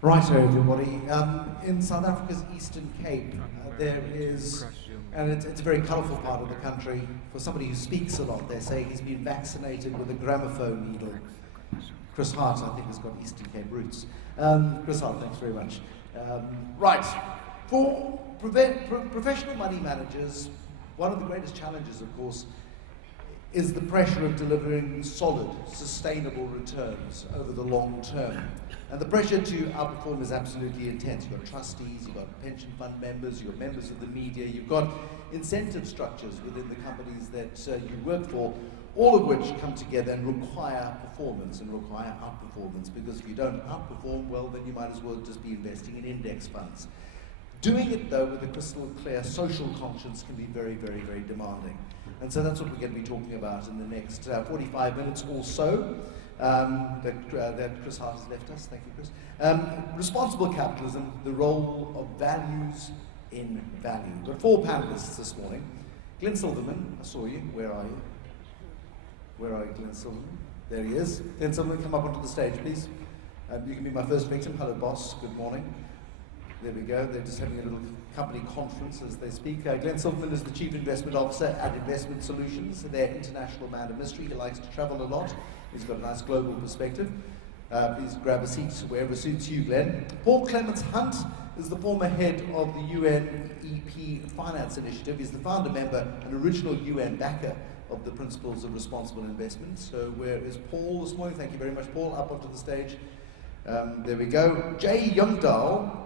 Right, everybody. In South Africa's Eastern Cape, there is, and it's a very colourful part of the country. For somebody who speaks a lot, they say he's been vaccinated with a gramophone needle. Chris Hart, I think, has got Eastern Cape roots. Chris Hart, thanks very much. Right, for professional money managers, one of the greatest challenges, of course, is the pressure of delivering solid, sustainable returns over the long term. And the pressure to outperform is absolutely intense. You've got trustees, you've got pension fund members, you've got members of the media, you've got incentive structures within the companies that you work for, all of which come together and require performance and require outperformance, because if you don't outperform, well, then you might as well just be investing in index funds. Doing it, though, with a crystal clear social conscience can be very, very, very demanding. And so that's what we're going to be talking about in the next 45 minutes or so. That Chris Hart has left us. Thank you, Chris. Responsible capitalism, the role of values in value. We've got 4 panelists this morning. Glenn Silverman, I saw you. Where are you? Where are you, Glenn Silverman? There he is. Glenn Silverman, come up onto the stage, please. You can be my first victim. Hello, boss. Good morning. There we go. They're just having a little company conference as they speak. Glenn Silverman is the Chief Investment Officer at Investment Solutions. They're international man of mystery. He likes to travel a lot. He's got a nice global perspective. Please grab a seat wherever suits you, Glenn. Paul Clements Hunt is the former head of the UNEP Finance Initiative. He's the founder member and original UN backer of the Principles of Responsible Investment. So where is Paul this morning? Thank you very much, Paul. Up onto the stage. There we go. Jay Youngdahl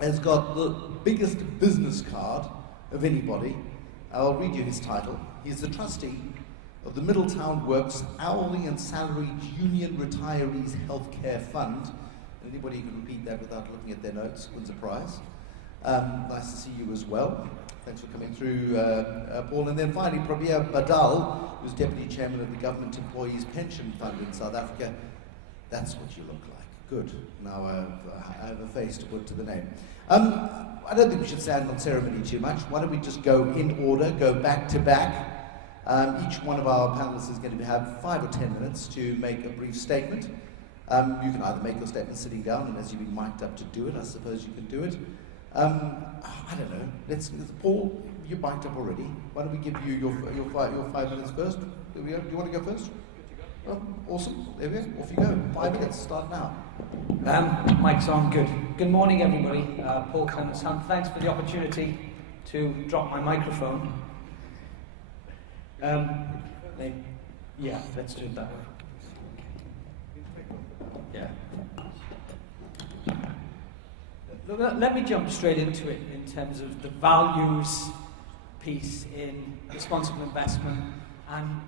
has got the biggest business card of anybody. I'll read you his title. He's the trustee of the Middletown Works Hourly and Salaried Union Retirees Healthcare Fund. Anybody who can repeat that without looking at their notes wins a prize. Nice to see you as well. Thanks for coming through, Paul. And then finally, Prabir Badal, who's Deputy Chairman of the Government Employees Pension Fund in South Africa. That's what you look like. Good. Now I have a face to put to the name. I don't think we should stand on ceremony too much. Why don't we just go in order, go back to back. Each one of our panelists is going to have 5 or 10 minutes to make a brief statement. You can either make your statement sitting down, and as you've been mic'd up to do it, I suppose you can do it. I don't know. Paul, you're mic'd up already. Why don't we give you your 5 minutes first? There we go. Do you want to go first? Oh, awesome. There we go. Off you go. 5 minutes. Start now. Mic's on. Good. Good morning, everybody. Paul Clements Hunt. Thanks for the opportunity to drop my microphone. Yeah, let's do it that way. Yeah. Let me jump straight into it in terms of the values piece in responsible investment. And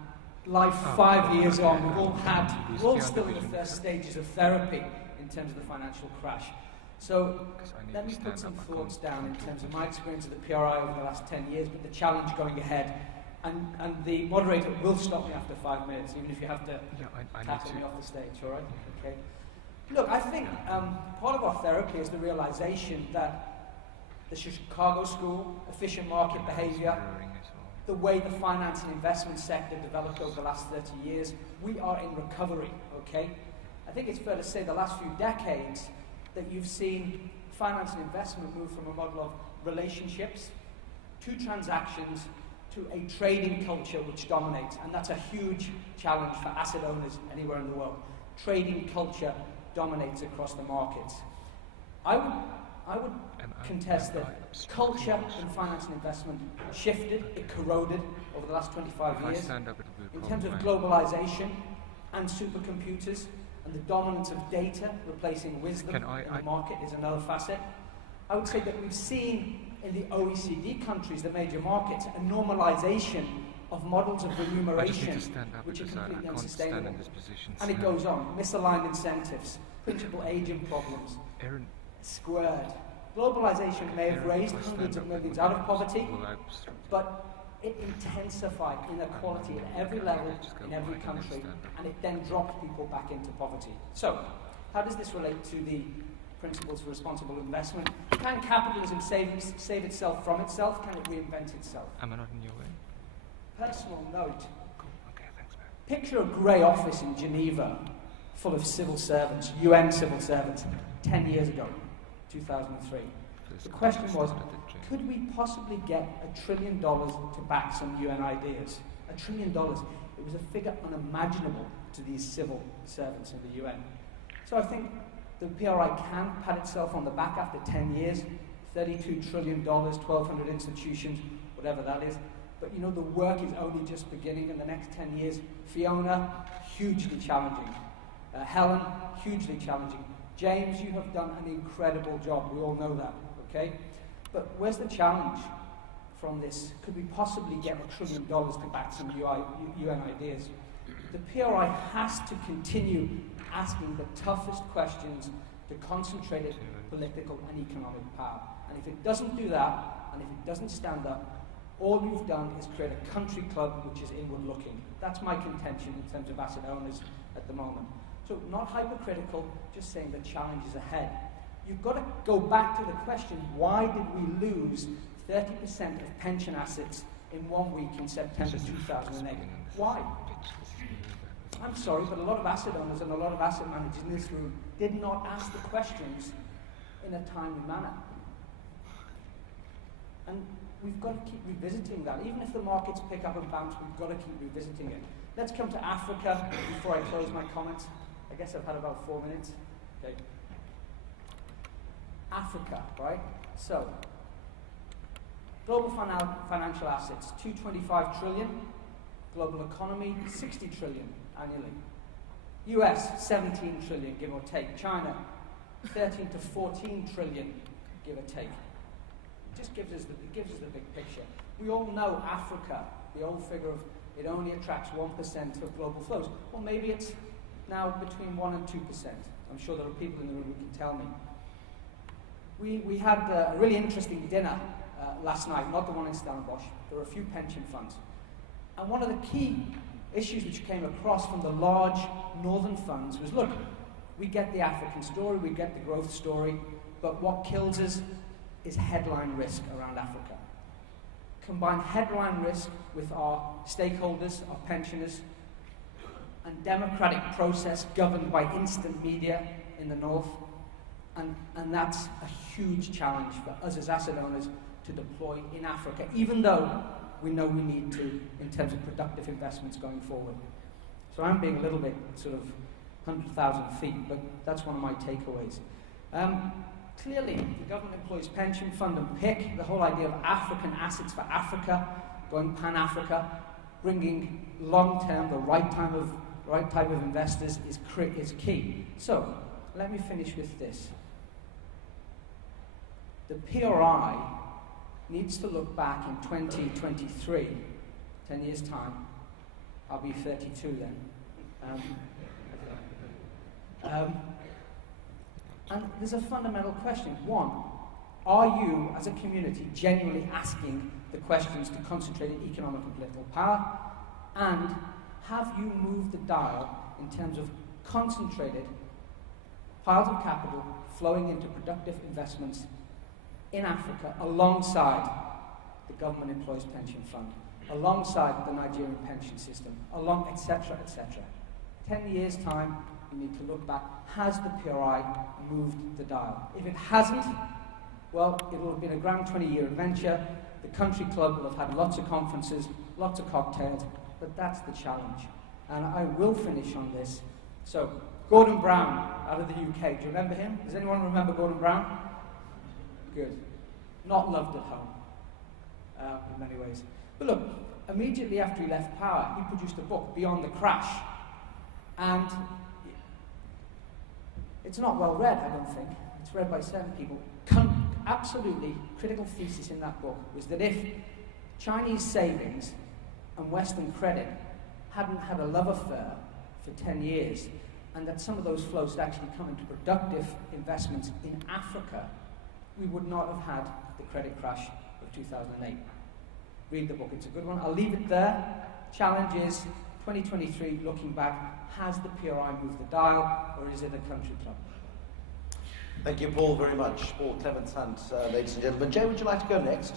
life 5 years on, we're all still in the first stages of therapy in terms of the financial crash. So let me put some thoughts down in terms of my experience of the PRI over the last 10 years, but the challenge going ahead. And the moderator will stop me after 5 minutes, even if you have to tackle me off the stage, all right? Okay. Look, I think part of our therapy is the realization that the Chicago School, efficient market behavior, the way the finance and investment sector developed over the last 30 years, we are in recovery, okay? I think it's fair to say the last few decades that you've seen finance and investment move from a model of relationships to transactions to a trading culture which dominates, and that's a huge challenge for asset owners anywhere in the world. Trading culture dominates across the markets. I would contest that culture in finance and investment shifted, it corroded over the last 25 years. In terms of globalization and supercomputers and the dominance of data replacing wisdom in the market is another facet. I would say that we've seen in the OECD countries, the major markets, a normalization of models of remuneration which are completely unsustainable. And it goes on. Misaligned incentives, principal agent problems, squared. Globalization may have raised hundreds of millions out of poverty, but it intensified inequality at every level in every country, and it then dropped people back into poverty. So, how does this relate to the principles for responsible investment? Can capitalism save itself from itself? Can it reinvent itself? Am I not in your way? Personal note. Cool. Okay, thanks, man. Picture a grey office in Geneva full of civil servants, UN civil servants, 10 years ago, 2003. The question was, could we possibly get $1 trillion to back some UN ideas? $1 trillion. It was a figure unimaginable to these civil servants in the UN. So I think the PRI can pat itself on the back after 10 years, $32 trillion, 1,200 institutions, whatever that is. But you know, the work is only just beginning in the next 10 years. Fiona, hugely challenging. Helen, hugely challenging. James, you have done an incredible job. We all know that, okay? But where's the challenge from this? Could we possibly get $1 trillion to back some UN ideas? The PRI has to continue asking the toughest questions to concentrated political and economic power. And if it doesn't do that, and if it doesn't stand up, all you've done is create a country club which is inward-looking. That's my contention in terms of asset owners at the moment. So not hypercritical, just saying the challenge is ahead. You've got to go back to the question, why did we lose 30% of pension assets in 1 week in September 2008? Why? I'm sorry, but a lot of asset owners and a lot of asset managers in this room did not ask the questions in a timely manner. And we've got to keep revisiting that. Even if the markets pick up and bounce, we've got to keep revisiting it. Let's come to Africa before I close my comments. I guess I've had about 4 minutes. Okay. Africa, right? So, global financial assets, 225 trillion. Global economy, 60 trillion annually. US, 17 trillion, give or take. China, 13 to 14 trillion, give or take. It just gives us the big picture. We all know Africa, the old figure of it only attracts 1% of global flows. Well, maybe it's now between 1 and 2%. I'm sure there are people in the room who can tell me. We had a really interesting dinner last night, not the one in Stellenbosch. There were a few pension funds. And one of the key issues which came across from the large northern funds was, look, we get the African story, we get the growth story, but what kills us is headline risk around Africa. Combine headline risk with our stakeholders, our pensioners, and democratic process governed by instant media in the north, and that's a huge challenge for us as asset owners to deploy in Africa, even though we know we need to in terms of productive investments going forward. So I'm being a little bit sort of 100,000 feet, but that's one of my takeaways. Clearly, the government employs pension fund and PIC, the whole idea of African assets for Africa, going pan-Africa, bringing long-term, the right type of investors is key. So, let me finish with this. The PRI needs to look back in 2023, 10 years' time. I'll be 32 then. And there's a fundamental question. One, are you, as a community, genuinely asking the questions to concentrated economic and political power? And have you moved the dial in terms of concentrated piles of capital flowing into productive investments in Africa alongside the government employs pension fund, alongside the Nigerian pension system, etc., etc. 10 years' time, we need to look back. Has the PRI moved the dial? If it hasn't, well, it will have been a grand 20-year adventure. The country club will have had lots of conferences, lots of cocktails, but that's the challenge. And I will finish on this. So, Gordon Brown, out of the UK. Do you remember him? Does anyone remember Gordon Brown? Good. Not loved at home, in many ways. But look, immediately after he left power, he produced a book, Beyond the Crash. And it's not well read, I don't think. It's read by certain people. Absolutely critical thesis in that book was that if Chinese savings and Western credit hadn't had a love affair for 10 years, and that some of those flows had actually come into productive investments in Africa, we would not have had the credit crash of 2008. Read the book, it's a good one. I'll leave it there. Challenge is, 2023, looking back, has the PRI moved the dial, or is it a country club? Thank you, Paul, very much. Paul Clements Hunt, ladies and gentlemen. Jay, would you like to go next?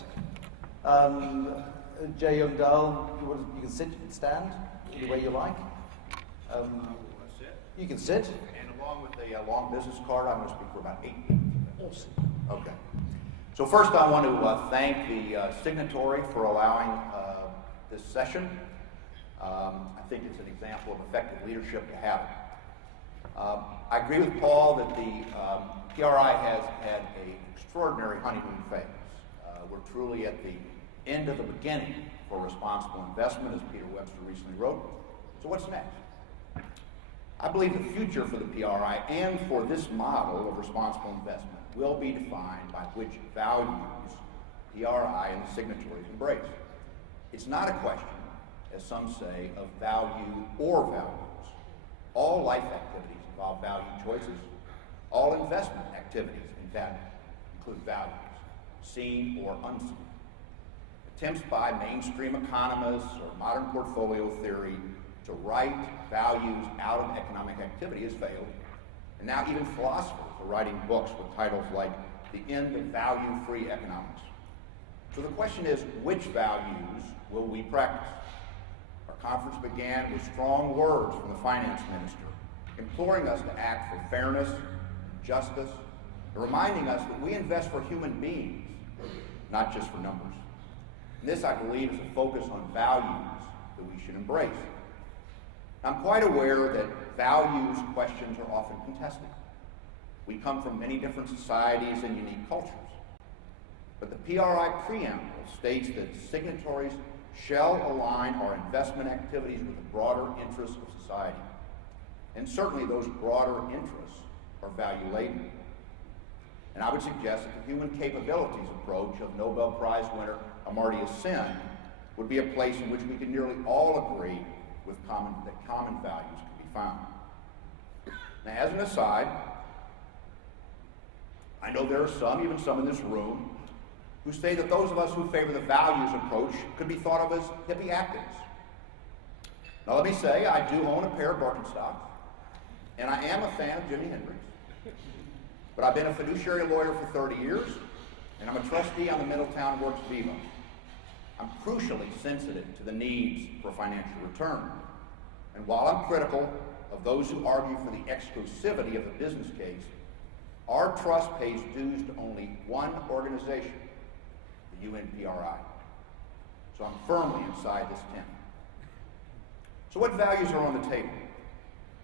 Jay Youngdahl, you can sit, you can stand, any way you like. You can sit. And along with a long business card, I'm going to speak for about 8 minutes. Awesome. Okay. So first I want to thank the signatory for allowing this session. I think it's an example of effective leadership to have. I agree with Paul that the PRI has had an extraordinary honeymoon phase. We're truly at the end of the beginning for responsible investment, as Peter Webster recently wrote. So what's next? I believe the future for the PRI and for this model of responsible investment will be defined by which values PRI and the signatories embrace. It's not a question, as some say, of value or values. All life activities involve value choices. All investment activities include values, seen or unseen. Attempts by mainstream economists or modern portfolio theory to write values out of economic activity has failed. And now even philosophers are writing books with titles like The End of Value-Free Economics. So the question is, which values will we practice? Our conference began with strong words from the finance minister, imploring us to act for fairness, justice, and reminding us that we invest for human beings, not just for numbers. And this, I believe, is a focus on values that we should embrace. I'm quite aware that values questions are often contested. We come from many different societies and unique cultures. But the PRI preamble states that signatories shall align our investment activities with the broader interests of society. And certainly those broader interests are value-laden. And I would suggest that the human capabilities approach of Nobel Prize winner Amartya Sen would be a place in which we can nearly all agree with that common values can be found. Now, as an aside, I know there are some, even some in this room, who say that those of us who favor the values approach could be thought of as hippie activists. Now, let me say, I do own a pair of Birkenstocks, and I am a fan of Jimi Hendrix. But I've been a fiduciary lawyer for 30 years, and I'm a trustee on the Middletown Works Viva. I'm crucially sensitive to the needs for financial return. And while I'm critical of those who argue for the exclusivity of the business case, our trust pays dues to only one organization, the UNPRI. So I'm firmly inside this tent. So what values are on the table?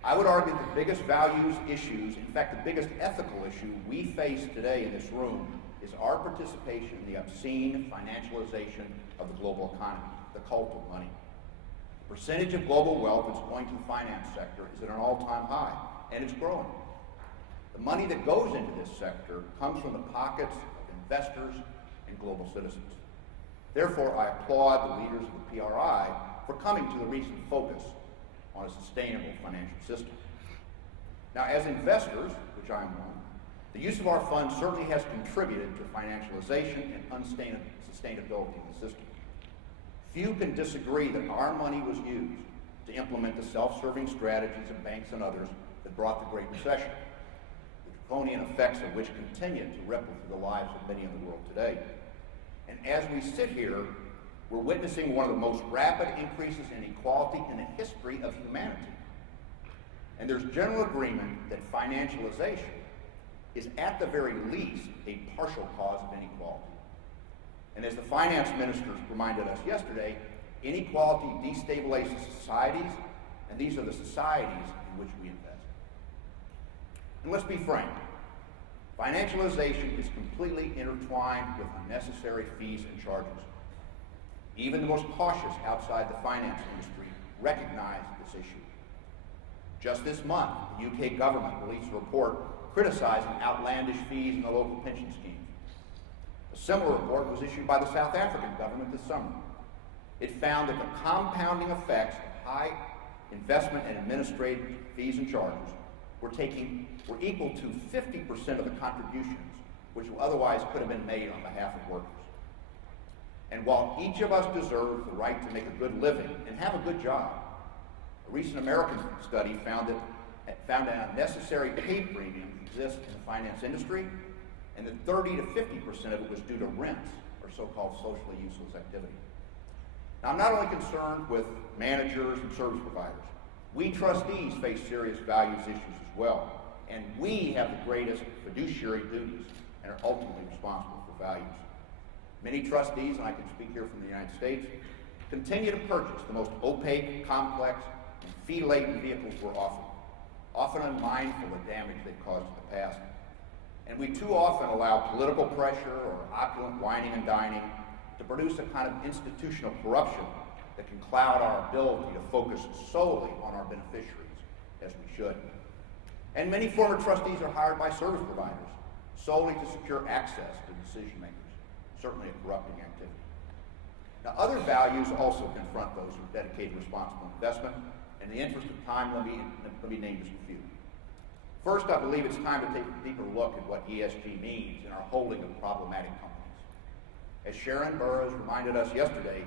I would argue that the biggest values issues, in fact the biggest ethical issue we face today in this room, is our participation in the obscene financialization of the global economy, the cult of money. The percentage of global wealth that's going to the finance sector is at an all-time high, and it's growing. The money that goes into this sector comes from the pockets of investors and global citizens. Therefore, I applaud the leaders of the PRI for coming to the recent focus on a sustainable financial system. Now, as investors, which I'm one, the use of our funds certainly has contributed to financialization and sustainability of the system. Few can disagree that our money was used to implement the self-serving strategies of banks and others that brought the Great Recession, the draconian effects of which continue to ripple through the lives of many in the world today. And as we sit here, we're witnessing one of the most rapid increases in inequality in the history of humanity. And there's general agreement that financialization is at the very least a partial cause of inequality. And as the finance ministers reminded us yesterday, inequality destabilizes societies, and these are the societies in which we invest. And let's be frank, financialization is completely intertwined with unnecessary fees and charges. Even the most cautious outside the finance industry recognize this issue. Just this month, the UK government released a report criticizing outlandish fees in the local pension schemes. A similar report was issued by the South African government this summer. It found that the compounding effects of high investment and administrative fees and charges were equal to 50% of the contributions which otherwise could have been made on behalf of workers. And while each of us deserves the right to make a good living and have a good job, a recent American study found an unnecessary pay premium exists in the finance industry, and that 30 to 50% of it was due to rents, or so-called socially useless activity. Now, I'm not only concerned with managers and service providers. We trustees face serious values issues as well, and we have the greatest fiduciary duties and are ultimately responsible for values. Many trustees, and I can speak here from the United States, continue to purchase the most opaque, complex, and fee-laden vehicles we're often unmindful of the damage they've caused in the past. And we too often allow political pressure or opulent whining and dining to produce a kind of institutional corruption that can cloud our ability to focus solely on our beneficiaries, as we should. And many former trustees are hired by service providers solely to secure access to decision makers, certainly a corrupting activity. Now, other values also confront those who dedicate responsible investment. In the interest of time, let me name just a few. First, I believe it's time to take a deeper look at what ESG means in our holding of problematic companies. As Sharon Burroughs reminded us yesterday,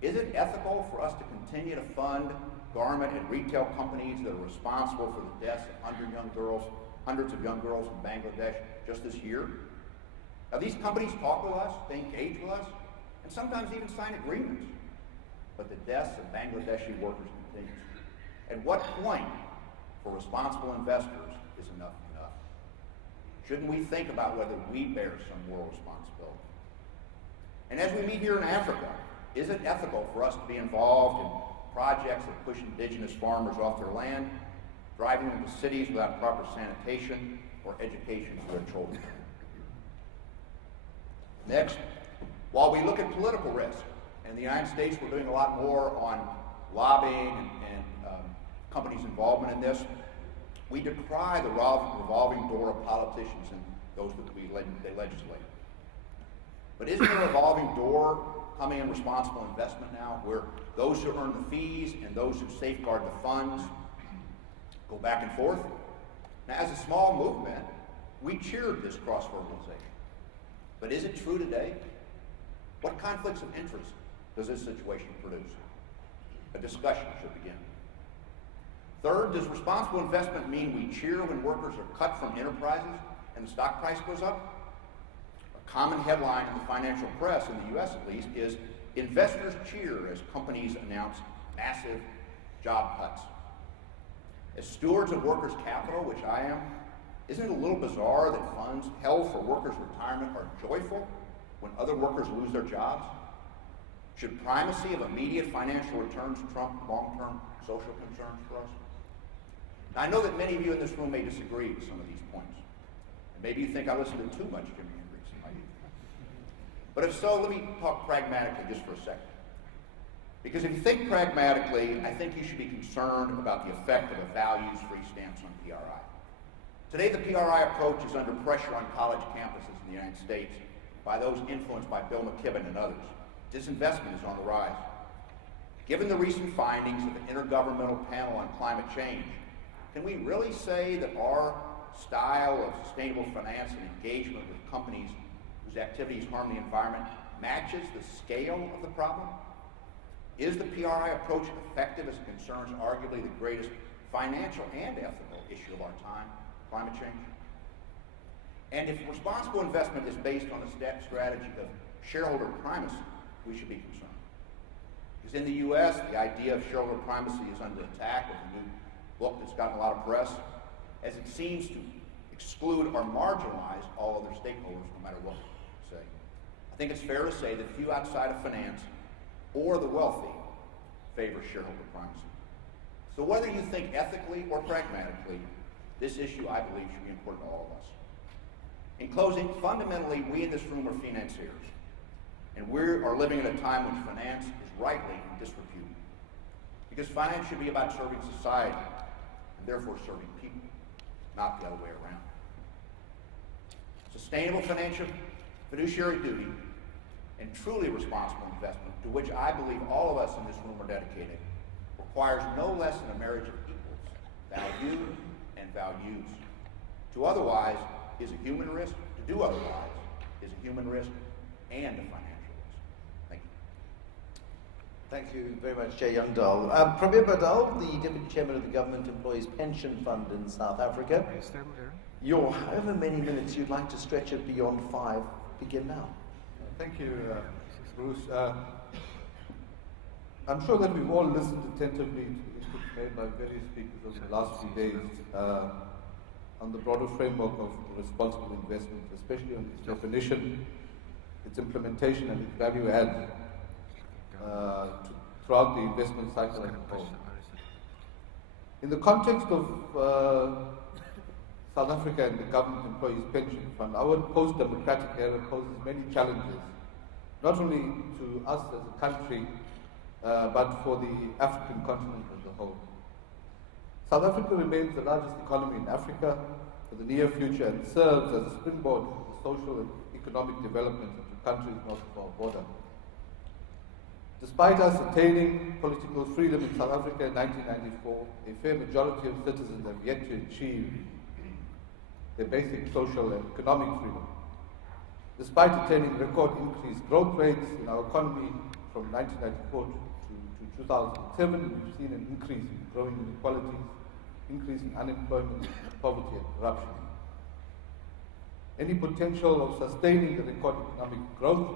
is it ethical for us to continue to fund garment and retail companies that are responsible for the deaths of hundreds of young girls in Bangladesh just this year? Now, these companies talk with us, they engage with us, and sometimes even sign agreements. But the deaths of Bangladeshi workers continues. At what point for responsible investors is enough enough? Shouldn't we think about whether we bear some moral responsibility? And as we meet here in Africa, is it ethical for us to be involved in projects that push indigenous farmers off their land, driving them to cities without proper sanitation or education for their children? Next, while we look at political risk, in the United States we're doing a lot more on lobbying and companies' involvement in this, we decry the revolving door of politicians and those that they legislate. But isn't a revolving door coming in responsible investment now, where those who earn the fees and those who safeguard the funds go back and forth? Now, as a small movement, we cheered this cross-fertilization. But is it true today? What conflicts of interest does this situation produce? A discussion should begin. Third, does responsible investment mean we cheer when workers are cut from enterprises and the stock price goes up? A common headline in the financial press, in the US at least, is investors cheer as companies announce massive job cuts. As stewards of workers' capital, which I am, isn't it a little bizarre that funds held for workers' retirement are joyful when other workers lose their jobs? Should primacy of immediate financial returns trump long-term social concerns for us? Now, I know that many of you in this room may disagree with some of these points. And maybe you think I listen to too much Jimi Hendrix in my youth. But if so, let me talk pragmatically just for a second. Because if you think pragmatically, I think you should be concerned about the effect of a values-free stance on PRI. Today, the PRI approach is under pressure on college campuses in the United States by those influenced by Bill McKibben and others. Disinvestment is on the rise. Given the recent findings of the Intergovernmental Panel on Climate Change, can we really say that our style of sustainable finance and engagement with companies whose activities harm the environment matches the scale of the problem? Is the PRI approach effective as it concerns arguably the greatest financial and ethical issue of our time, climate change? And if responsible investment is based on the strategy of shareholder primacy, we should be concerned. Because in the US, the idea of shareholder primacy is under attack with a new book that's gotten a lot of press, as it seems to exclude or marginalize all other stakeholders, no matter what we say. I think it's fair to say that few outside of finance or the wealthy favor shareholder primacy. So whether you think ethically or pragmatically, this issue, I believe, should be important to all of us. In closing, fundamentally, we in this room are financiers. And we are living at a time when finance is rightly in disrepute. Because finance should be about serving society, and therefore serving people, not the other way around. Sustainable financial fiduciary duty and truly responsible investment, to which I believe all of us in this room are dedicated, requires no less than a marriage of equals, value and values. To otherwise is a human risk. To do otherwise is a human risk and a financial risk. Thank you. Thank you very much, Jay Youngdahl. Prabir Badal, the Deputy Chairman of the Government Employees Pension Fund in South Africa. Your however many minutes you'd like to stretch it beyond 5, begin now. Thank you, Bruce. I'm sure that we've all listened attentively to the inputs made by various speakers over the last few days on the broader framework of responsible investment, especially on its definition, its implementation, and its value add throughout the investment cycle as a whole. In the context of South Africa and the government employees pension fund, our post-democratic era poses many challenges, not only to us as a country, but for the African continent as a whole. South Africa remains the largest economy in Africa for the near future and serves as a springboard for social and economic development into countries north of our border. Despite us attaining political freedom in South Africa in 1994, a fair majority of citizens have yet to achieve their basic social and economic freedom. Despite attaining record increased growth rates in our economy from 1994 to 2007, we've seen an increase in growing inequalities, increase in unemployment, poverty, and corruption. Any potential of sustaining the record economic growth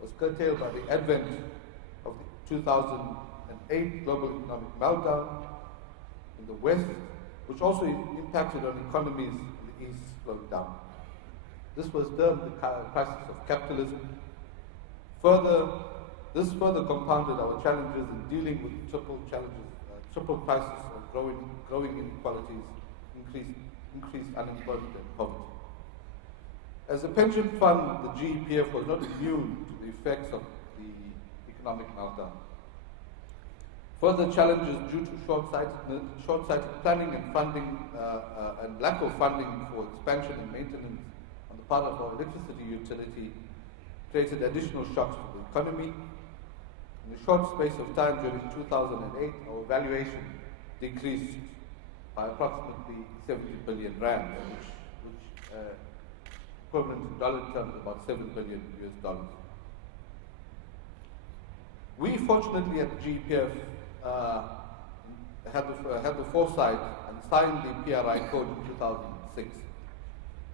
was curtailed by the advent of the 2008 global economic meltdown in the West, which also impacted on economies in the East slowed down. This was termed the crisis of capitalism. This further compounded our challenges in dealing with triple crisis of growing inequalities, increased unemployment, and poverty. As a pension fund, the GEPF was not immune to the effects of the economic meltdown. Further challenges due to short-sighted planning and funding and lack of funding for expansion and maintenance on the part of our electricity utility created additional shocks to the economy. In a short space of time during 2008, our valuation decreased by approximately 70 billion rand, which equivalent in dollar terms about $7 billion US. We fortunately at the GEPF had the foresight and signed the PRI code in 2006,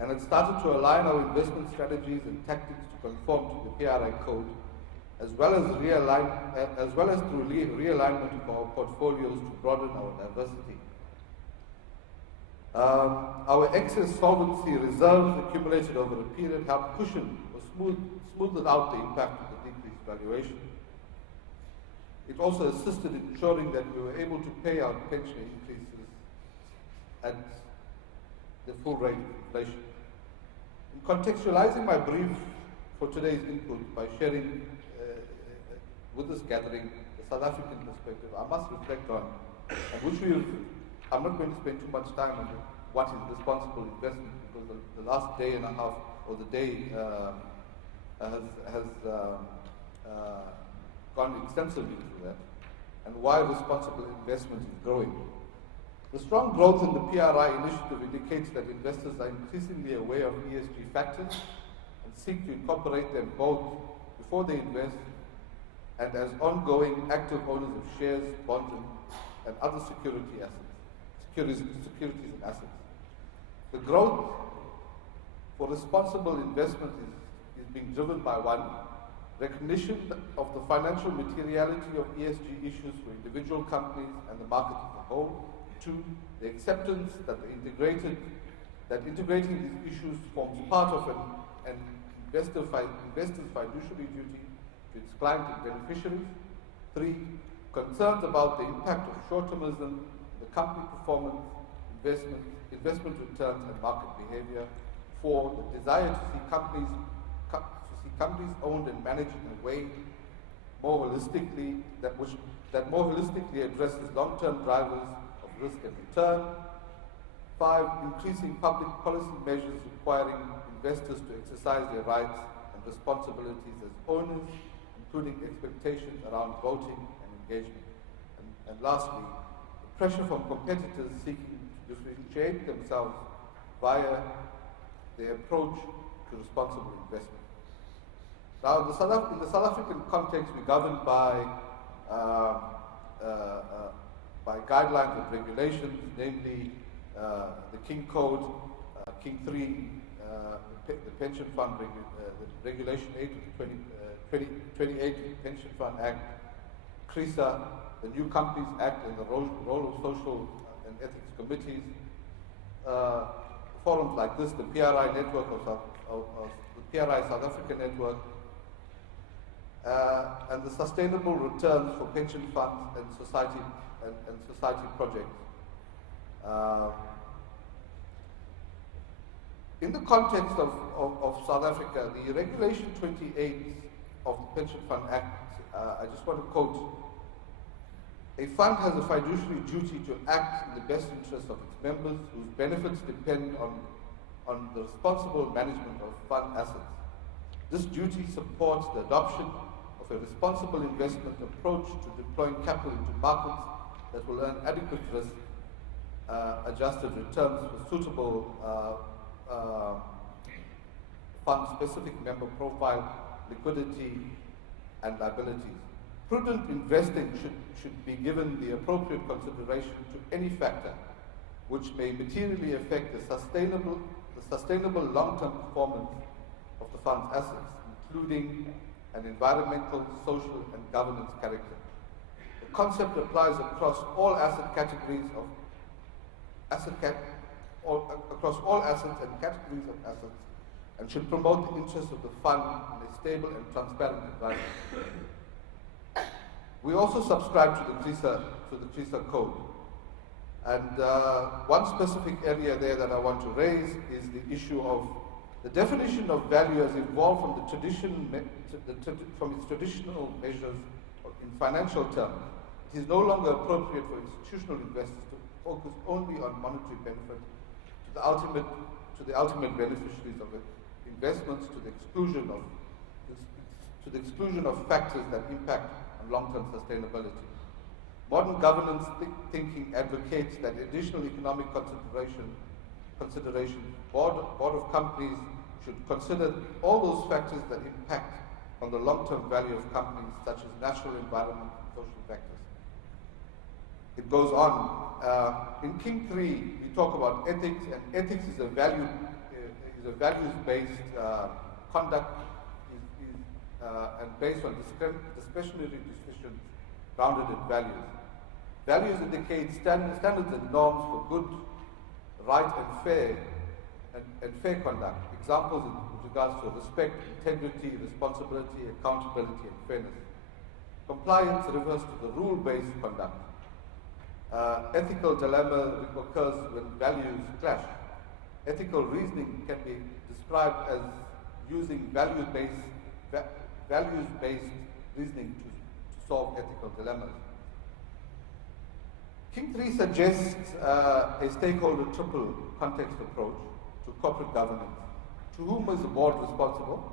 and had started to align our investment strategies and tactics to conform to the PRI code, as well as through realignment of our portfolios to broaden our diversity. Our excess solvency reserves accumulated over a period helped cushion or smoothed out the impact of the decreased valuation. It also assisted in ensuring that we were able to pay out pension increases at the full rate of inflation. In contextualizing my brief for today's input by sharing with this gathering the South African perspective, I must reflect on, and which I'm not going to spend too much time on what is responsible investment, because the last day and a half, or the day has gone extensively through that, and why responsible investment is growing. The strong growth in the PRI initiative indicates that investors are increasingly aware of ESG factors and seek to incorporate them both before they invest and as ongoing active owners of shares, bonds, and other securities and assets. The growth for responsible investment is being driven by one, recognition of the financial materiality of ESG issues for individual companies and the market as a whole. Two, the acceptance that integrating these issues forms part of an investor's fiduciary duty to its client and beneficiaries. Three, concerns about the impact of short-termism, the company performance, investment returns, and market behavior. Four, the desire to see companies owned and managed in a way more holistically addresses long-term drivers of risk and return. Five, increasing public policy measures requiring investors to exercise their rights and responsibilities as owners, including expectations around voting and engagement. And lastly, the pressure from competitors seeking to differentiate themselves via their approach to responsible investment. Now, in the South African context, we're governed by guidelines and regulations, namely the King Code, King 3, the Pension Fund Regulation 8 of the 2028 Pension Fund Act, CRISA, the New Companies Act, and the role of social and ethics committees. Forums like this, the PRI network the PRI South Africa network, and the sustainable returns for pension funds and society projects. In the context of South Africa, the Regulation 28 of the Pension Fund Act, I just want to quote, a fund has a fiduciary duty to act in the best interest of its members whose benefits depend on the responsible management of fund assets. This duty supports the adoption of a responsible investment approach to deploying capital into markets that will earn adequate risk adjusted returns with suitable fund-specific member profile, liquidity, and liabilities. Prudent investing should be given the appropriate consideration to any factor which may materially affect the sustainable long-term performance of the fund's assets, including an environmental, social, and governance character. The concept applies across all asset categories across all assets and categories of assets, and should promote the interests of the fund in a stable and transparent environment. We also subscribe to the CRISA code. And one specific area there that I want to raise is the issue of the definition of value as evolved from from its traditional measures in financial terms. It is no longer appropriate for institutional investors to focus only on monetary benefit to the ultimate beneficiaries of investments, to the exclusion of factors that impact on long-term sustainability. Modern governance thinking advocates that additional economic consideration, board of companies should consider all those factors that impact on the long-term value of companies, such as natural environment and social factors. It goes on. In King 3, we talk about ethics, and ethics is a values-based conduct, and based on discretionary decisions grounded in values. Values indicate standards and norms for good, right, and fair conduct. Examples with regards to respect, integrity, responsibility, accountability, and fairness. Compliance refers to the rule-based conduct. Ethical dilemma occurs when values clash. Ethical reasoning can be described as using values-based reasoning to solve ethical dilemmas. King 3 suggests a stakeholder triple context approach to corporate governance. To whom is the board responsible?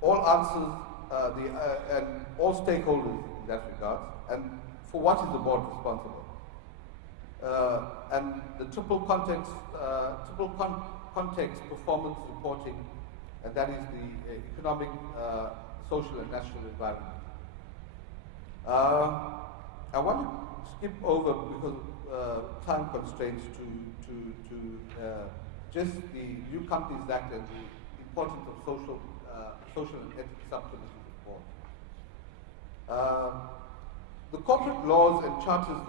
All answers and all stakeholders in that regard. And for what is the board responsible? And the triple context performance reporting, and that is the economic, social, and national environment. I want to skip over, because of time constraints, to just the New Companies Act and the importance of social and ethics subcommittee report. The corporate laws and charters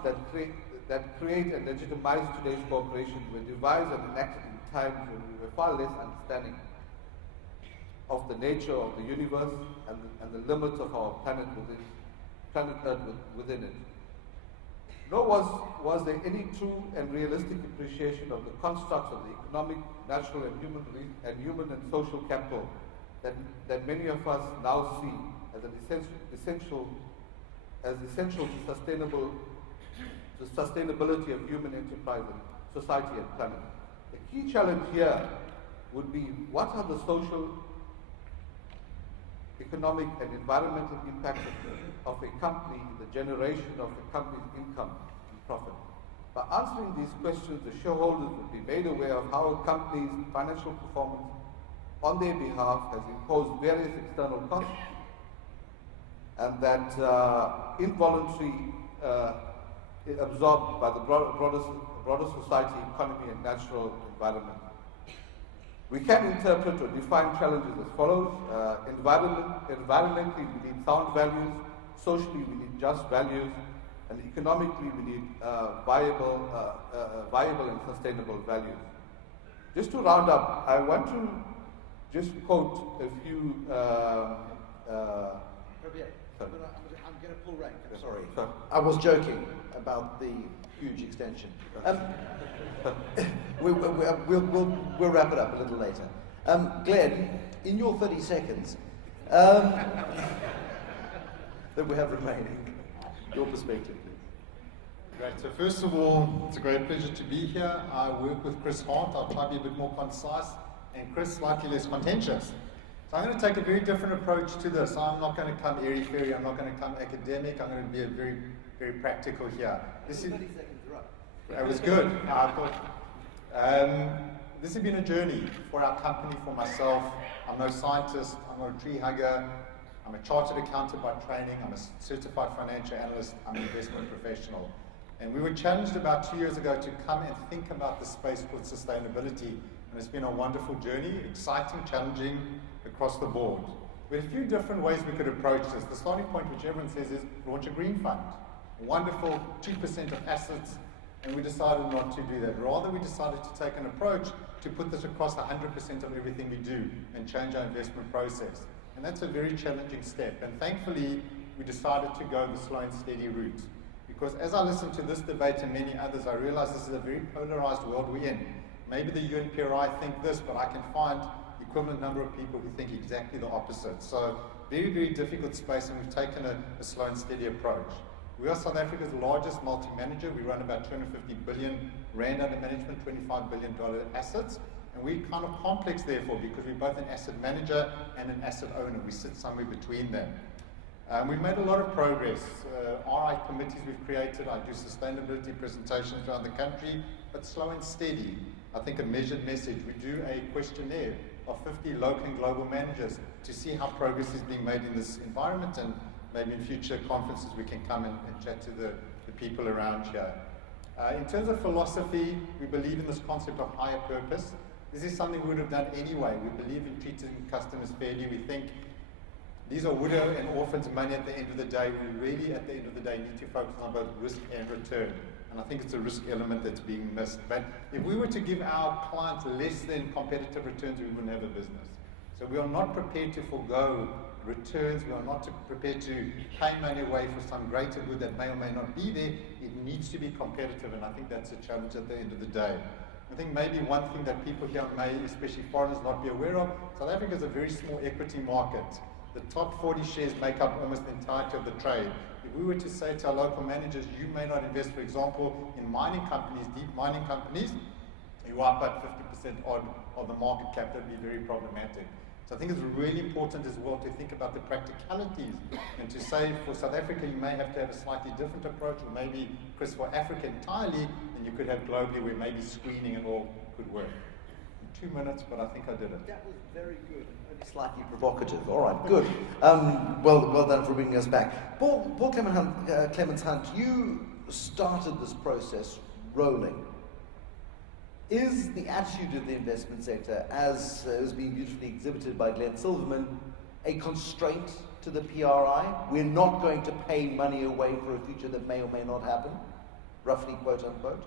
that create and legitimize today's corporations were devised and enacted in times when we were far less understanding of the nature of the universe and the limits of our planet Earth within it. Nor was there any true and realistic appreciation of the constructs of the economic, natural, and human and social capital that many of us now see as an essential to sustainability of human enterprise and society and planet. The key challenge here would be, what are the social, economic, and environmental impacts of a company in the generation of the company's income and profit? By answering these questions, the shareholders will be made aware of how a company's financial performance on their behalf has imposed various external costs, and that involuntary absorbed by the broader society, economy, and natural environment. We can interpret or define challenges as follows. Environmentally, we need sound values, socially we need just values, and economically we need viable and sustainable values. Just to round up, I want to just quote a few. Prabir, I'm going to pull rank. I'm sorry. I was joking about the huge extension. We'll wrap it up a little later. Glenn, in your 30 seconds that we have remaining, your perspective, please. Great. So first of all, it's a great pleasure to be here. I work with Chris Hart. I'll try to be a bit more concise, and Chris slightly less contentious. So I'm going to take a very different approach to this. I'm not going to come airy-fairy. I'm not going to come academic. I'm going to be very, very practical here. This is, 30 seconds, right? That was good. I thought, this has been a journey for our company, for myself. I'm no scientist. I'm not a tree hugger. I'm a chartered accountant by training. I'm a certified financial analyst. I'm an investment professional. And we were challenged about 2 years ago to come and think about the space called sustainability. And it's been a wonderful journey, exciting, challenging, across the board. We had a few different ways we could approach this. The starting point, which everyone says, is launch a green fund. A wonderful 2% of assets, and we decided not to do that. Rather, we decided to take an approach to put this across 100% of everything we do and change our investment process. And that's a very challenging step. And thankfully, we decided to go the slow and steady route. Because as I listen to this debate and many others, I realize this is a very polarized world we're in. Maybe the UN PRI think this, but I can find the equivalent number of people who think exactly the opposite. So very, very difficult space, and we've taken a slow and steady approach. We are South Africa's largest multi-manager. We run about 250 billion rand under management, $25 billion assets. And we're kind of complex, therefore, because we're both an asset manager and an asset owner. We sit somewhere between them. We've made a lot of progress. RI committees we've created. I do sustainability presentations around the country, but slow and steady. I think a measured message. We do a questionnaire of 50 local and global managers to see how progress is being made in this environment, and maybe in future conferences we can come and chat to the people around here. In terms of philosophy, we believe in this concept of higher purpose. This is something we would have done anyway. We believe in treating customers fairly. We think these are widow and orphans' money at the end of the day. We really, at the end of the day, need to focus on both risk and return. And I think it's a risk element that's being missed. But if we were to give our clients less than competitive returns, we wouldn't have a business. So we are not prepared to forego returns. We are not prepared to pay money away for some greater good that may or may not be there. It needs to be competitive, and I think that's a challenge at the end of the day. I think maybe one thing that people here may, especially foreigners, not be aware of, South Africa is a very small equity market. The top 40 shares make up almost the entirety of the trade. If we were to say to our local managers, you may not invest, for example, in mining companies, deep mining companies, you wipe out 50% odd of the market cap, that would be very problematic. So I think it's really important as well to think about the practicalities and to say for South Africa you may have to have a slightly different approach, or maybe, Chris, for Africa entirely, and you could have globally where maybe screening and all could work. 2 minutes, but I think I did it. That was very good. Only slightly provocative. All right, good. Well done for bringing us back. Paul Clements Hunt, you started this process rolling. Is the attitude of the investment sector, as has been beautifully exhibited by Glenn Silverman, a constraint to the PRI? We're not going to pay money away for a future that may or may not happen, roughly, quote unquote?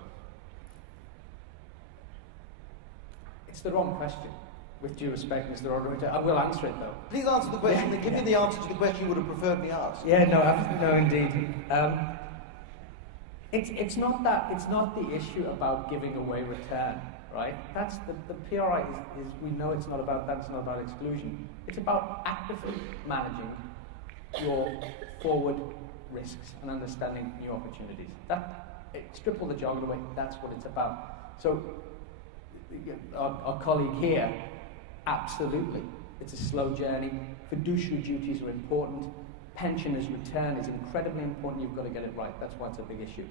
It's the wrong question, with due respect, Mr. Moderator. I will answer it, though. Please answer the question, then give me the answer to the question you would have preferred me ask. Yeah, no, indeed. It's not the issue about giving away return, right? That's the PRI is we know it's not about that, it's not about exclusion. It's about actively managing your forward risks and understanding new opportunities. Strip all the jargon away, that's what it's about. So our colleague here, absolutely. It's a slow journey. Fiduciary duties are important. Pensioners' return is incredibly important. You've got to get it right. That's why it's a big issue.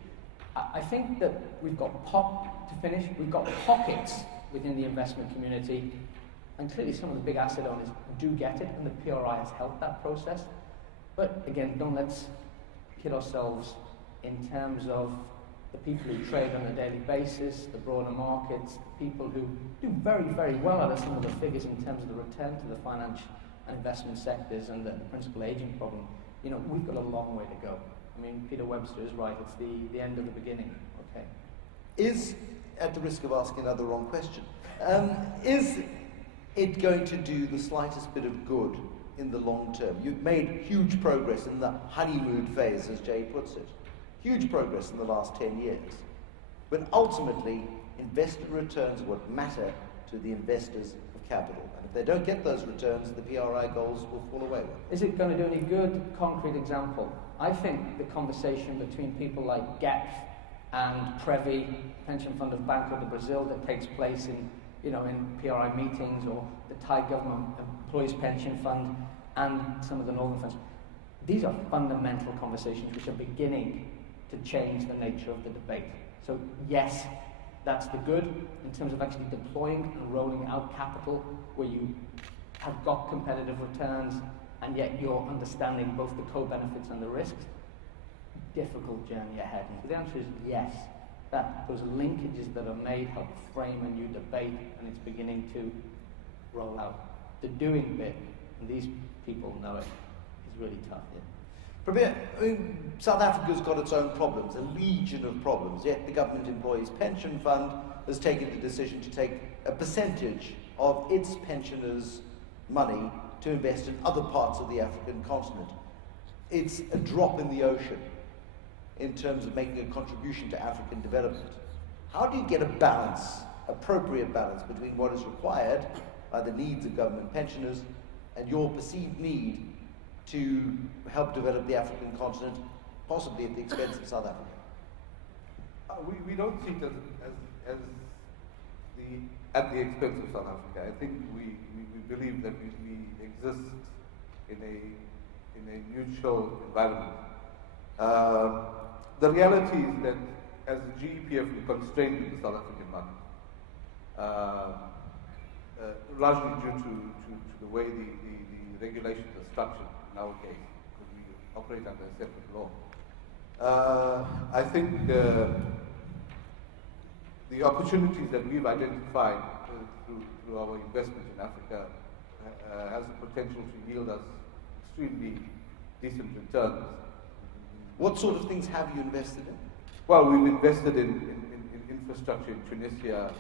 I think that we've got pockets within the investment community, and clearly some of the big asset owners do get it, and the PRI has helped that process. But again, don't let's kid ourselves in terms of the people who trade on a daily basis, the broader markets, people who do very, very well out of some of the figures in terms of the return to the financial and investment sectors and the principal aging problem. we've got a long way to go. I mean, Peter Webster is right, it's the end of the beginning, okay? Is, at the risk of asking another wrong question, is it going to do the slightest bit of good in the long term? You've made huge progress in the honeymoon phase, as Jay puts it. Huge progress in the last 10 years. But ultimately, investor returns are what matter to the investors of capital. And if they don't get those returns, the PRI goals will fall away. Is it going to do any good? Concrete example. I think the conversation between people like GEPF and PRI, Pension Fund of Banco de Brazil, that takes place in PRI meetings, or the Thai government employees pension fund, and some of the northern funds. These are fundamental conversations which are beginning to change the nature of the debate. So yes, that's the good in terms of actually deploying and rolling out capital where you have got competitive returns and yet you're understanding both the co-benefits and the risks. Difficult journey ahead. And so the answer is yes. That those linkages that are made help frame a new debate, and it's beginning to roll out. The doing bit, and these people know it, is really tough. Yeah. Prabir, I mean, South Africa's got its own problems, a legion of problems, yet the Government Employees Pension Fund has taken the decision to take a percentage of its pensioners' money to invest in other parts of the African continent. It's a drop in the ocean in terms of making a contribution to African development. How do you get a balance, appropriate balance, between what is required by the needs of government pensioners and your perceived need to help develop the African continent, possibly at the expense of South Africa? We don't see it as at the expense of South Africa. I think we believe that we exist in a mutual environment. The reality is that as the GEPF, we're constrained with the South African market, largely due to the way the regulations are structured in our case, because we operate under a separate law. I think the opportunities that we've identified through our investment in Africa has the potential to yield us extremely decent returns. What sort of things have you invested in? Well, we've invested in infrastructure in Tunisia, and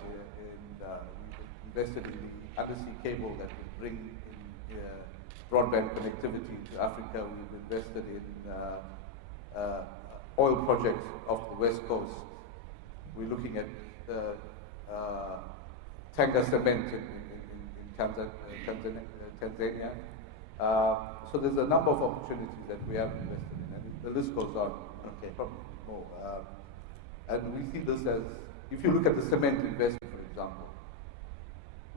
we've invested in the undersea cable that will bring in broadband connectivity to Africa. We've invested in oil projects off the west coast. We're looking at Tanga cement in Tanzania. So there's a number of opportunities that we have invested in, and the list goes on. Okay, probably more. And we see this as, if you look at the cement investment, for example,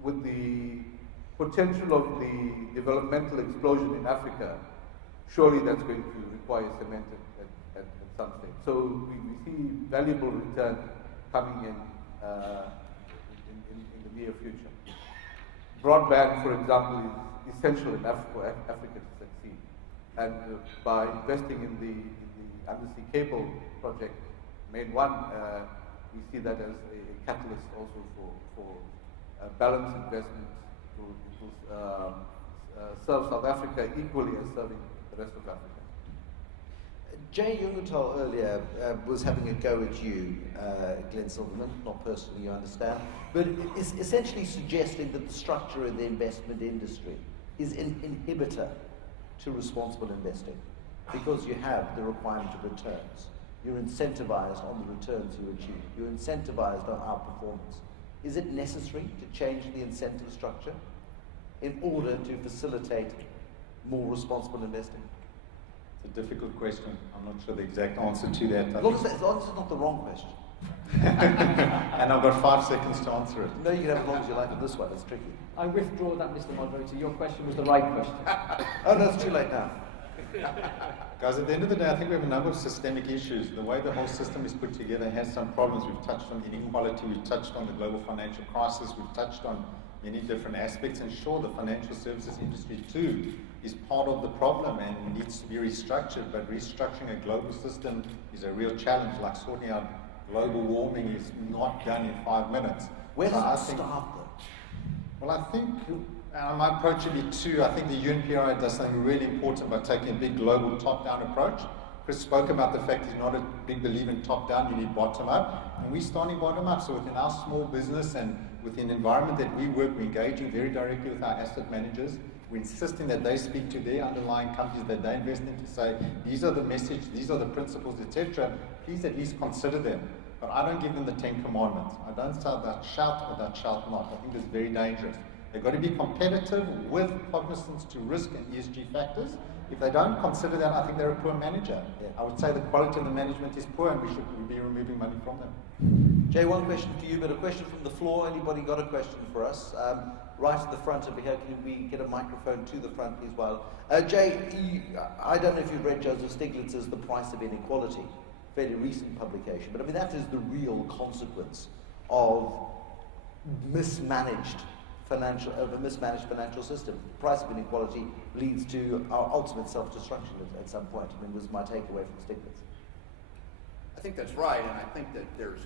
with the potential of the developmental explosion in Africa, surely that's going to require cement at some stage. So we see valuable return coming in the near future. Broadband, for example, is essential in Africa to succeed. And by investing in the undersea cable project, Main One, we see that as a catalyst also for balanced investment to serve South Africa equally as serving the rest of Africa. Jay Youngdahl earlier was having a go at you, Glenn Silverman, not personally, you understand, but is essentially suggesting that the structure of the investment industry is an inhibitor to responsible investing because you have the requirement of returns. You're incentivized on the returns you achieve. You're incentivized on outperformance. Is it necessary to change the incentive structure in order to facilitate more responsible investing? It's a difficult question. I'm not sure the exact answer to that. As long as it's not the wrong question. And I've got 5 seconds to answer it. No, you can have as long as you like with this one. It's tricky. I withdraw that, Mr. Moderator. Your question was the right question. Oh, no, it's too late now. Guys, at the end of the day, I think we have a number of systemic issues. The way the whole system is put together has some problems. We've touched on inequality, we've touched on the global financial crisis, we've touched on many different aspects, and sure, the financial services industry too is part of the problem and needs to be restructured, but restructuring a global system is a real challenge, like sorting out global warming is not done in 5 minutes. Where does it start though? Well, I think my approach would be I think the UNPRI does something really important by taking a big global top-down approach. Chris spoke about the fact he's not a big believer in top-down, you need bottom-up, and we're starting bottom-up. So within our small business and within the environment that we work, we're engaging very directly with our asset managers. We're insisting that they speak to their underlying companies that they invest in to say, these are the message, these are the principles, etc. Please at least consider them. But I don't give them the 10 commandments. I don't say that shout or that shout not. I think that's very dangerous. They've got to be competitive with cognizance to risk and ESG factors. If they don't consider that, I think they're a poor manager. Yeah. I would say the quality of the management is poor and we should be removing money from them. Jay, one question for you, but a question from the floor. Anybody got a question for us? Right at the front over here, can we get a microphone to the front, please? Jay, I don't know if you've read Joseph Stiglitz's The Price of Inequality, fairly recent publication, but I mean that is the real consequence of a mismanaged financial system. The price of inequality leads to our ultimate self-destruction at some point. I mean, was my takeaway from Stiglitz. I think that's right, and I think that there's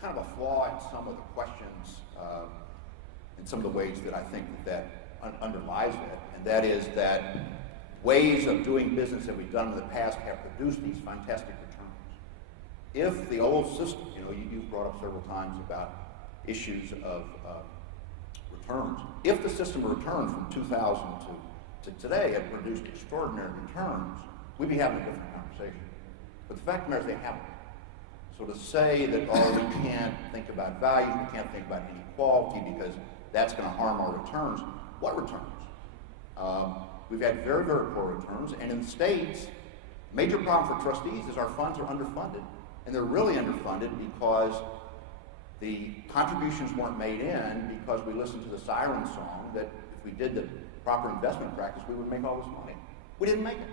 kind of a flaw in some of the questions, in some of the ways that I think that underlies it, and that is that ways of doing business that we've done in the past have produced these fantastic returns. If the old system, you've brought up several times about issues of returns. If the system of returns from 2000 to today had produced extraordinary returns, we'd be having a different conversation. But the fact of the matter is they haven't. So to say that, we can't think about value, we can't think about inequality because that's going to harm our returns. What returns? We've had very, very poor returns, and in the States, major problem for trustees is our funds are underfunded. And they're really underfunded because the contributions weren't made in because we listened to the siren song that if we did the proper investment practice, we would make all this money. We didn't make it.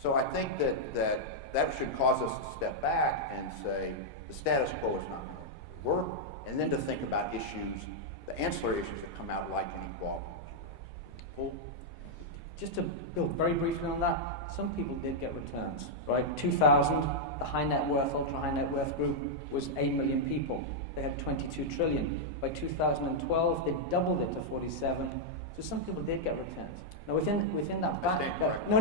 So I think that should cause us to step back and say the status quo is not going to work, and then to think about issues, the ancillary issues that come out like inequality. Paul? Just to build very briefly on that, some people did get returns, right? 2000, the high net worth, ultra high net worth group was 8 million people. They had 22 trillion. By 2012, they doubled it to 47. So some people did get returns. Now within that band, no,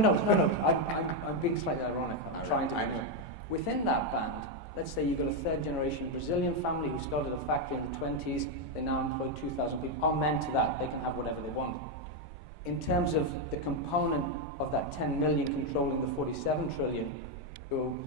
I'm being slightly ironic. I'm trying to. Within that band, let's say you've got a third generation Brazilian family who started a factory in the 20s. They now employ 2,000 people. Amen to that. They can have whatever they want. In terms of the component of that 10 million controlling the 47 trillion, who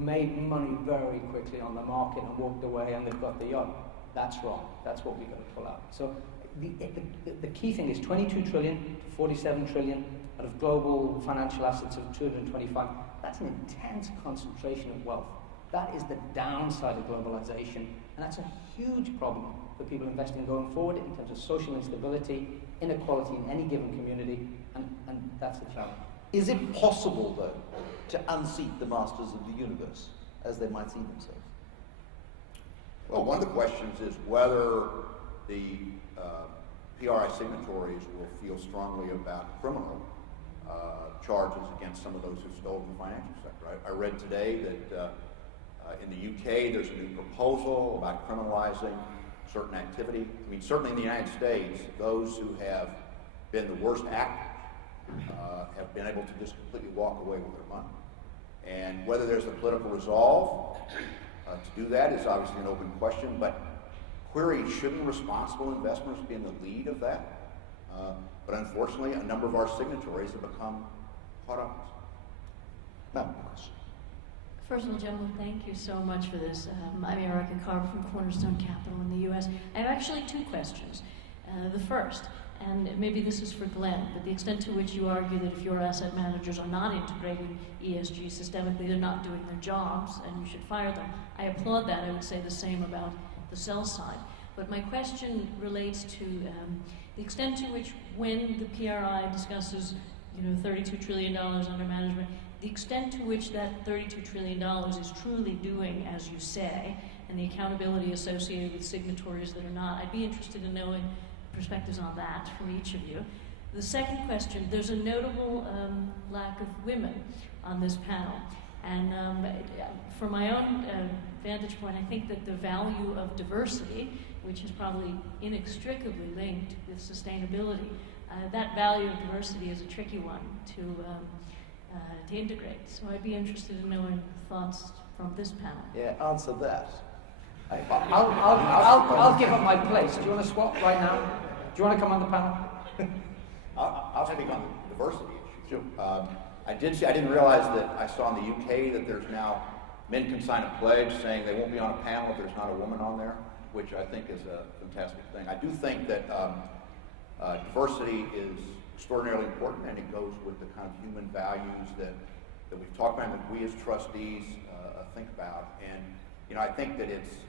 made money very quickly on the market and walked away and they've got the yacht, that's wrong. That's what we've got to pull out. So the key thing is 22 trillion to 47 trillion out of global financial assets of 225. That's an intense concentration of wealth. That is the downside of globalization, and that's a huge problem for people investing going forward in terms of social instability, inequality in any given community, and that's the challenge. Is it possible, though, to unseat the masters of the universe, as they might see themselves? Well, one of the questions is whether the PRI signatories will feel strongly about criminal charges against some of those who stole in the financial sector. I read today that in the UK there's a new proposal about criminalizing certain activity. I mean, certainly in the United States, those who have been the worst actors have been able to just completely walk away with their money. And whether there's the political resolve to do that is obviously an open question, but query, shouldn't responsible investors be in the lead of that? But unfortunately, a number of our signatories have become caught up. First of all, gentlemen, thank you so much for this. I'm Erica Carver from Cornerstone Capital in the U.S. I have actually two questions. The first, and maybe this is for Glenn, but the extent to which you argue that if your asset managers are not integrating ESG systemically, they're not doing their jobs and you should fire them. I applaud that. I would say the same about the sell side. But my question relates to the extent to which when the PRI discusses $32 trillion under management, the extent to which that $32 trillion is truly doing as you say, and the accountability associated with signatories that are not. I'd be interested in knowing perspectives on that from each of you. The second question, there's a notable lack of women on this panel. And for my own vantage point, I think that the value of diversity, which is probably inextricably linked with sustainability, that value of diversity is a tricky one to integrate. So I'd be interested in knowing thoughts from this panel. Yeah, answer that. I'll give up my place. Do you want to swap right now? Do you want to come on the panel? I'll speak on the diversity issue. I didn't realize that I saw in the UK that there's now men can sign a pledge saying they won't be on a panel if there's not a woman on there, which I think is a fantastic thing. I do think that diversity is extraordinarily important, and it goes with the kind of human values that we've talked about and that we as trustees think about. And I think that it's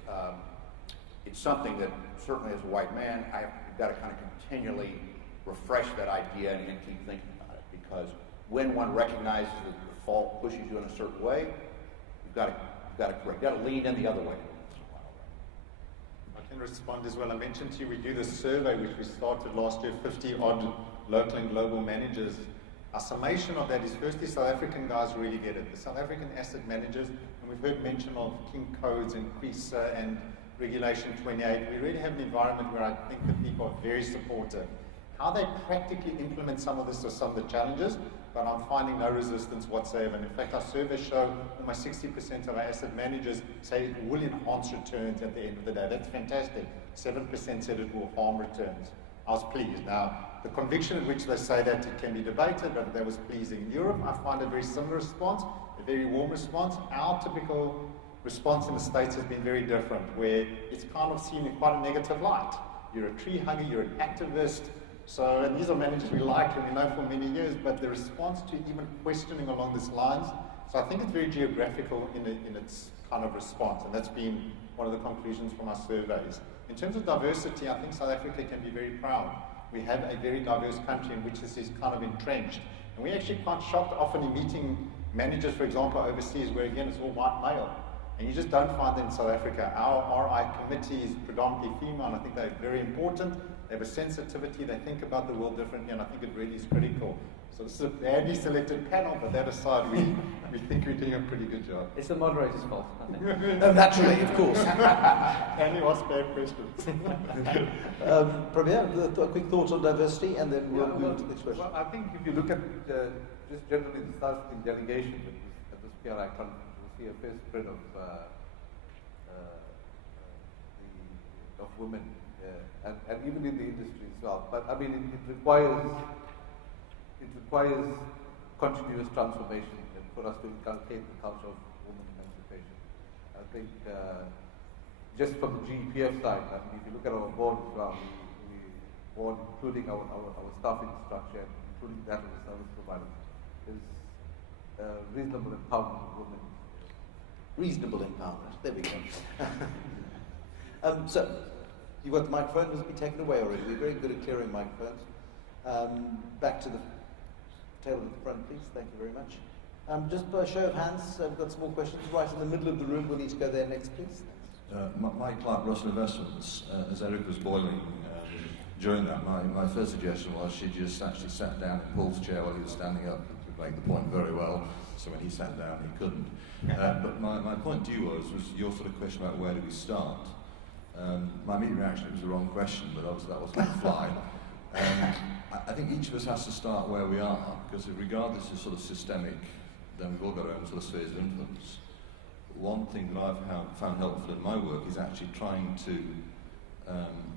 something that certainly as a white man I've got to kind of continually refresh that idea and keep thinking about it, because when one recognizes that the fault pushes you in a certain way, you've got to correct. You've got to lean in the other way. I can respond as well. I mentioned to you we do this survey which we started last year, 50-odd local and global managers. Our summation of that is, firstly, South African guys really get it. The South African asset managers, and we've heard mention of King Codes and QISA and Regulation 28. We really have an environment where I think that people are very supportive. How they practically implement some of this are some of the challenges, but I'm finding no resistance whatsoever. And in fact, our surveys show almost 60% of our asset managers say it will enhance returns at the end of the day. That's fantastic. 7% said it will harm returns. I was pleased. Now, the conviction in which they say that it can be debated, but that was pleasing. In Europe, I find a very similar response, a very warm response. Our typical response in the States has been very different, where it's kind of seen in quite a negative light. You're a tree hugger, you're an activist. So, and these are managers we like and we know for many years, but the response to even questioning along these lines, so I think it's very geographical in its kind of response, and that's been one of the conclusions from our surveys. In terms of diversity, I think South Africa can be very proud. We have a very diverse country in which this is kind of entrenched. And we're actually quite shocked often in meeting managers, for example, overseas, where again it's all white male. And you just don't find that in South Africa. Our RI committee is predominantly female, and I think they're very important. They have a sensitivity, they think about the world differently, and I think it really is critical. So this is a badly selected panel, but that aside, we think we're doing a pretty good job. It's the moderator's fault, I think. Naturally, of course. And you ask bad questions. Prabir, a quick thought on diversity, and then we'll move to the next question. Well, I think if you look at just generally the South African delegation at this PRI conference, you'll see a fair spread of women, and even in the industry as well. But I mean, it requires continuous transformation for us to inculcate the culture of women emancipation. I think just from the GEPF side, I mean, if you look at our board as well, we board, including our staffing structure, including that of the service providers, is reasonable empowerment of women. Reasonable empowerment. There we go. So, you've got the microphone. Has it been taken away already? We're very good at clearing microphones. Back to the table at the front, please. Thank you very much. Just by a show of hands, I've got some more questions. Right in the middle of the room. We'll need to go there next, please. Mike Clark, Russell Investments. As Eric was boiling during that, my first suggestion was she just actually sat down in Paul's chair while he was standing up. He could make the point very well, so when he sat down, he couldn't. But my point to you was your sort of question about where do we start. My immediate reaction, it was the wrong question, but obviously that wasn't going to fly. I think each of us has to start where we are, because regardless of sort of systemic, then we've all got our own sort of spheres of influence. One thing that I've found helpful in my work is actually trying to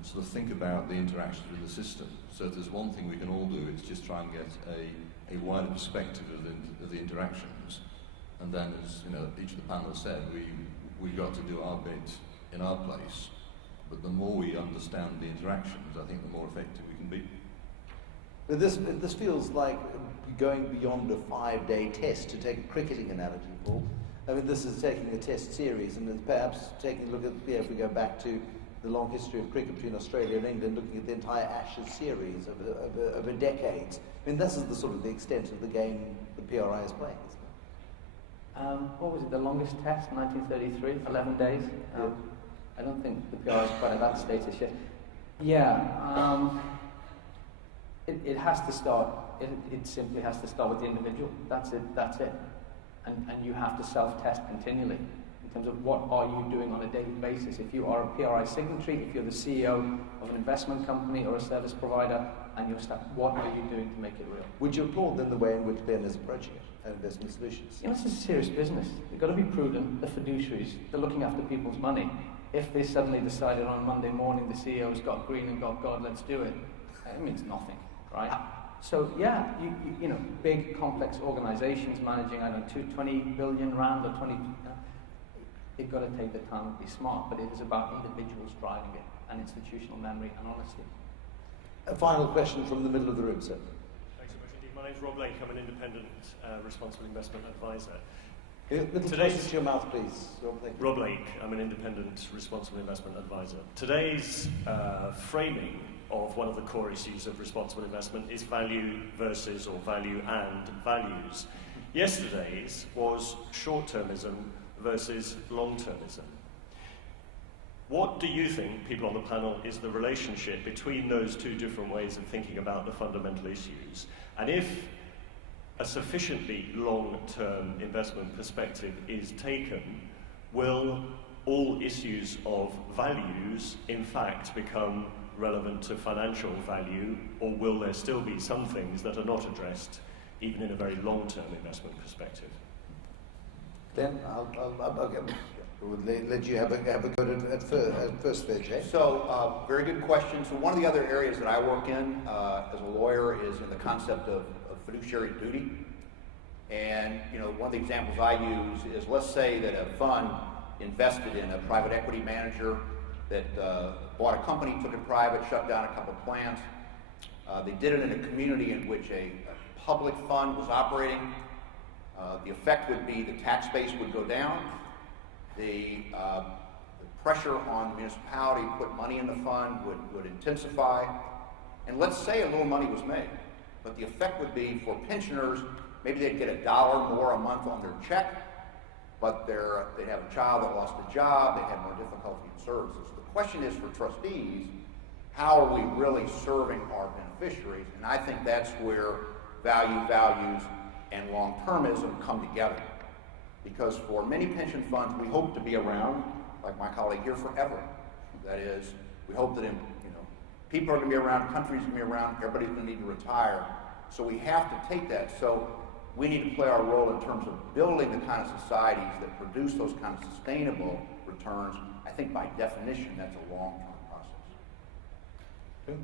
sort of think about the interactions with the system. So if there's one thing we can all do, it's just try and get a wider perspective of the interactions. And then, as you know, each of the panelists said, we've got to do our bit in our place. But the more we understand the interactions, I think the more effective we can be. But this feels like going beyond a 5-day test, to take a cricketing analogy, Paul. I mean, this is taking a test series, and it's perhaps taking a look at, if we go back to the long history of cricket between Australia and England, looking at the entire Ashes series over decades. I mean, this is the sort of the extent of the game the PRI is playing, isn't it? What was it, the longest test, 1933, 11 days? I don't think the PRI is quite at that status yet. Yeah, it has to start, it simply has to start with the individual. That's it. And you have to self-test continually. in terms of what are you doing on a daily basis. If you are a PRI signatory, if you're the CEO of an investment company or a service provider, and you're stuck, what are you doing to make it real? Would you applaud then the way in which Ben is approaching it and Investment Solutions? You know, it's a serious business. You've got to be prudent. The fiduciaries, they're looking after people's money. If they suddenly decided on Monday morning the CEO's got green and got God, let's do it, it means nothing, right? So yeah, you know, big complex organizations managing, I don't know, 20 billion rand or 20, they've got to take the time and be smart, but it is about individuals driving it and institutional memory and honesty. A final question from the middle of the room, sir. Thanks so much indeed. My name's Rob Lake. I'm an independent responsible investment advisor. Little closer to your mouth, please. Rob Lake. I'm an independent responsible investment advisor. Today's framing of one of the core issues of responsible investment is value versus, or value and values. Yesterday's was short-termism versus long-termism. What do you think, people on the panel, is the relationship between those two different ways of thinking about the fundamental issues? And if a sufficiently long-term investment perspective is taken, will all issues of values, in fact, become relevant to financial value, or will there still be some things that are not addressed, even in a very long-term investment perspective? Then we'll let you have a go at first there, Jay. So, very good question. So one of the other areas that I work in as a lawyer is in the concept of fiduciary duty. And, you know, one of the examples I use is, let's say that a fund invested in a private equity manager that bought a company, took it private, shut down a couple of plants. They did it in a community in which a public fund was operating. The effect would be the tax base would go down. The pressure on the municipality to put money in the fund would intensify. And let's say a little money was made, but the effect would be for pensioners, maybe they'd get $1 more a month on their check, but they'd have a child that lost a job, they'd have more difficulty in services. So the question is for trustees, how are we really serving our beneficiaries? And I think that's where values, and long-termism come together. Because for many pension funds, we hope to be around, like my colleague here, forever. That is, we hope that people are going to be around, countries are going to be around, everybody's going to need to retire. So we have to take that. So we need to play our role in terms of building the kind of societies that produce those kind of sustainable returns. I think by definition, that's a long-term process.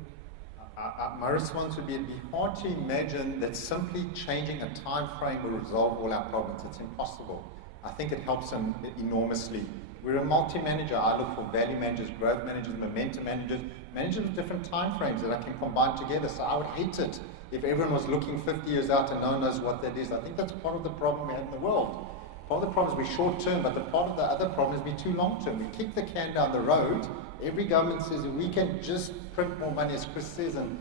My response would be, it'd be hard to imagine that simply changing a time frame will resolve all our problems. It's impossible. I think it helps them enormously. We're a multi-manager. I look for value managers, growth managers, momentum managers, managers with different time frames that I can combine together. So I would hate it if everyone was looking 50 years out and no one knows what that is. I think that's part of the problem we have in the world. Part of the problem is we're short-term, but the part of the other problem is we're too long-term. We kick the can down the road. Every government says we can just print more money, as Chris says, and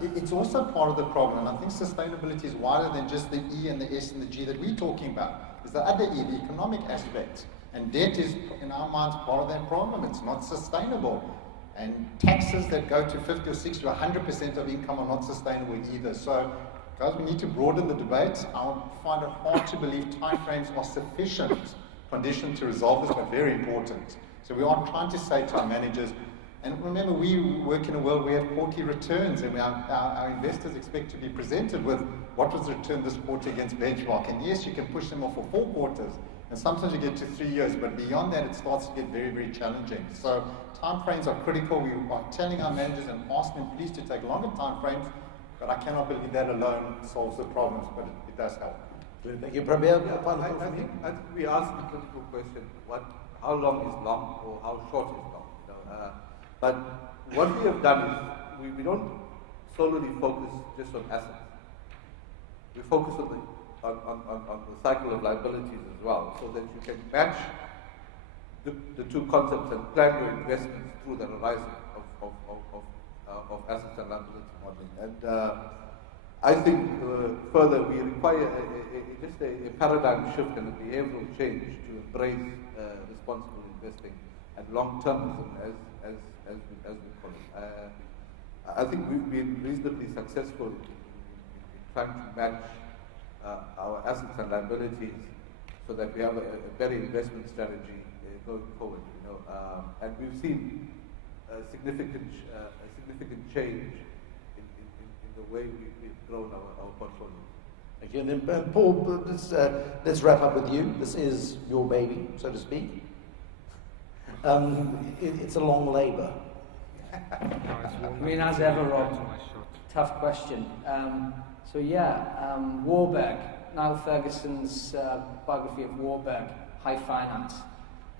it's also part of the problem. And I think sustainability is wider than just the E and the S and the G that we're talking about. It's the other E, the economic aspect. And debt is, in our minds, part of that problem. It's not sustainable. And taxes that go to 50 or 60 or 100% of income are not sustainable either. So, guys, we need to broaden the debate. I find it hard to believe timeframes are sufficient condition to resolve this, but very important. So we are trying to say to our managers, and remember, we work in a world where we have quarterly returns, and our investors expect to be presented with what was the return this quarter against benchmark. And yes, you can push them off for 4 quarters, and sometimes you get to 3 years, but beyond that, it starts to get very, very challenging. So time frames are critical. We are telling our managers and asking them please to take longer time frames, but I cannot believe that alone solves the problems, but it does help. Thank you, Prabir. I think we asked the critical question, how long is long or how short is long? But what we have done is we don't solely focus just on assets. We focus on the cycle of liabilities as well, so that you can match the two concepts and plan your investments through the horizon of assets and liability modeling. And I think further we require just a paradigm shift and a behavioral change to embrace responsible investing and long-termism as we call it. I think we've been reasonably successful in trying to match our assets and liabilities so that we have a better investment strategy going forward. And we've seen a significant change in the way we've grown our portfolio. Thank you. And then, Paul, let's wrap up with you. This is your baby, so to speak. It's a long labour. I mean, as ever, Rob, tough question. Warburg, Niall Ferguson's biography of Warburg, High Finance,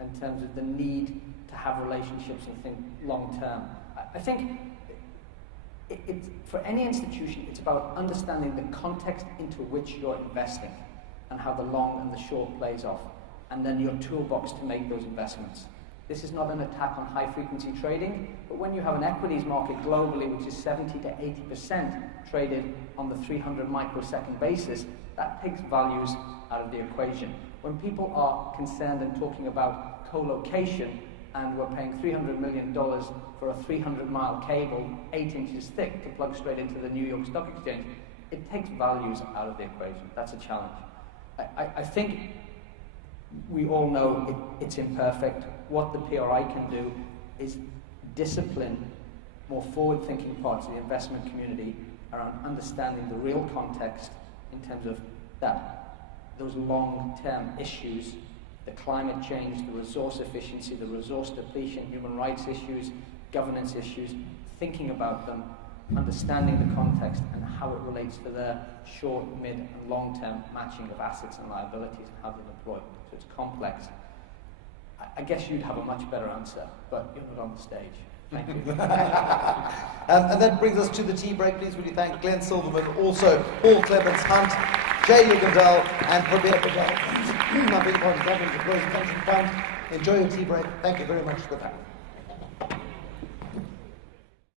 in terms of the need to have relationships and think long term. I think for any institution, it's about understanding the context into which you're investing and how the long and the short plays off, and then your toolbox to make those investments. This is not an attack on high-frequency trading, but when you have an equities market globally which is 70 to 80% traded on the 300 microsecond basis, that takes values out of the equation. When people are concerned and talking about co-location, and we're paying $300 million for a 300-mile cable, 8 inches thick, to plug straight into the New York Stock Exchange, it takes values out of the equation. That's a challenge. I think we all know it's imperfect. What the PRI can do is discipline more forward-thinking parts of the investment community around understanding the real context in terms of those long-term issues, the climate change, the resource efficiency, the resource depletion, human rights issues, governance issues, thinking about them, understanding the context and how it relates to the short, mid, and long-term matching of assets and liabilities and how they're deployed. So it's complex. I guess you'd have a much better answer, but you're not on the stage. Thank you. And that brings us to the tea break. Please would you thank Glenn Silverman, also Paul Clements Hunt, Jay Youngdahl, and Prabir Badal. I'm being part of the Government Employees Pension Fund. Enjoy your tea break. Thank you very much for that.